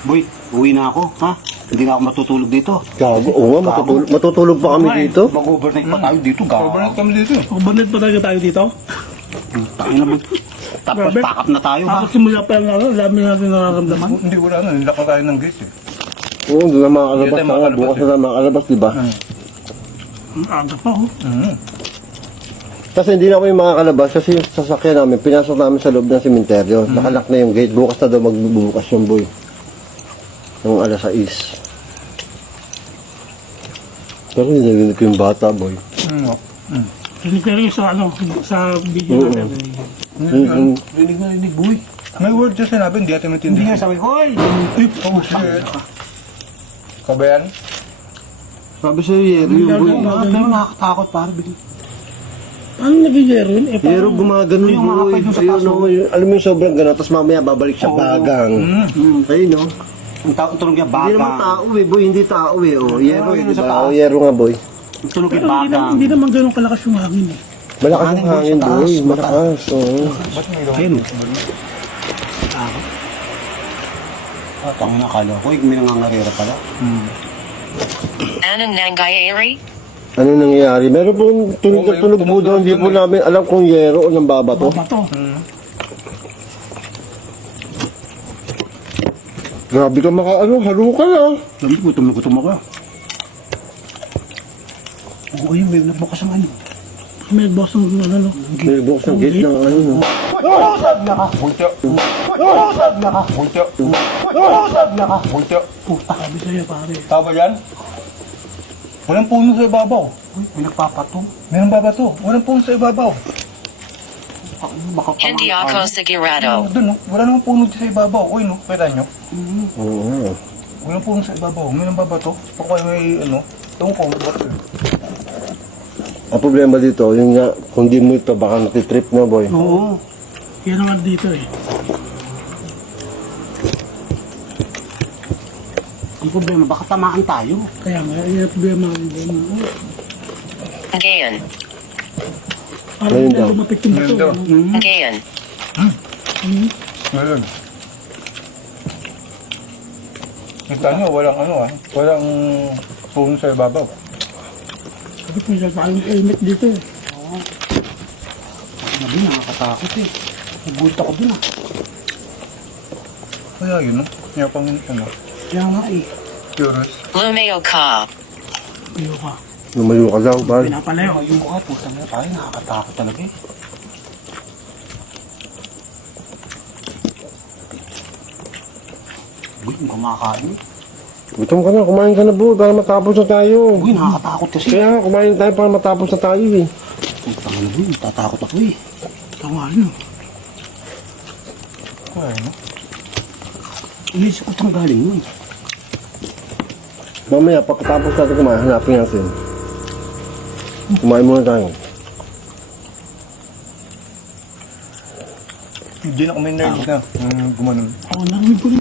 Boy, uwi na ako, ha? Hindi na ako matutulog dito. Gago, oo nga, matutulog pa kami dito. Mag-overnight pa tayo dito, gago. Overnight kami dito. Overnight pa talaga tayo dito. Tayo naman. Tapos Grabe. pack up na tayo, ha? Ako simula pa lang ako, dami natin nararamdaman. Hindi wala na, nilaka tayo ng gate eh. Oo, doon na makakalabas Hindi tayo na nga. makakalabas Bukas eh. na makakalabas, di ba? Ang aga pa, oh. Kasi hindi na kami makakalabas kasi yung sasakyan namin, pinasok namin sa loob ng sementeryo. Nakalak na yung gate. Bukas na daw magbubukas yung boy. Ng alas 6. Pero hindi narinig ko yung bata, boy. Rinig ka rin sa, ano, sa video Oo. natin. Rinig na rinig, boy. May word dyan sinabi, hindi natin Hindi nga maintindihan. sabi, hoy! Oh shit. Kabayan? Sabi sa'yo, Yero yung boy. Pero nakakatakot, pare. Bigla. Ano naging Jeron? Eh, Yero gumagano Yung mga boy. kapay dun sa Ayun, paso. no, alam mo yung sobrang gano'n, tapos mamaya babalik siya bagang. Ayun, no. Ang tunog niya, Hindi naman bagang. tao eh, boy. Hindi tao eh. Oh, Yero eh, yun di sa ba? taas. Oh, Yero nga, boy. Ang tunog niya, Pero bagang. hindi naman ganun kalakas yung hangin eh. Malakas Hangin yung doon sa hangin, taas, boy. mataas. Malakas, oo. Ba't may lang? Ayun. Tangin na, kala ko. May nangangarera pala. Anong nangyayari? Ano nangyayari? Meron pong tunog na tunog po doon. Hindi po namin alam kung Yero o ng baba to. Baba to. Grabe ka halo ka na. Sabi ko, gutom ako. Oo, yun, may nagbukas ang ano. May nagboss ng ano, no. May bukas ng gate ng ano, no. Bultya. Bultya. Bultya. Sabi sa'yo, pare. Tama yan? Walang puno sa ibabaw. Uy, may nagpapato. Meron babato. Walang puno sa ibabaw. Baka Hindi ako sigurado. Doon, no? Wala namang puno dyan sa ibabaw. Uy, no? Pwede nyo? Oo. Walang puno sa ibabaw. Meron babato. Pag kayo may, ano, tawang ko, bato. Ang problema dito, yung nga, kung di mo ito, baka natitrip na, boy. Oo. Yan naman dito eh. Ang problema, baka tamaan tayo. Kaya nga, yun yung problema ng Ngayon. Parang Ngayon hindi daw. lumapit yung bato. Ngayon daw. ano. Ngayon. Ngayon. Kita nyo, walang ano ah. Walang puno sa ibabaw. Sabi ko, yung parang helmet dito eh. Nabi, nakakatakot eh. Nagulat ako dun ah. Kaya yun, no? Kaya pang ano. Kaya nga eh. Curious. Lumeo ka. Ayaw ka. Lumayo ka daw, pal. Pinapalayo. Ayun ko nga, putang na tayo. Nakakatakot talaga eh. Uy, ang kumakain. Gutom ka na, kumain ka na, boy, para matapos na tayo. Uy, nakakatakot kasi. Kaya nga, kumain tayo para matapos na tayo, eh. Putang na boy, natatakot ako eh. Ikaw nga rin, oh. Kaya no? Inisip ko saan galing yun. Mamaya, pagkatapos natin kumain, hanapin natin. Kumain muna tayo. Hindi na kami nerds na. Gumanon. Ako narinig ko rin.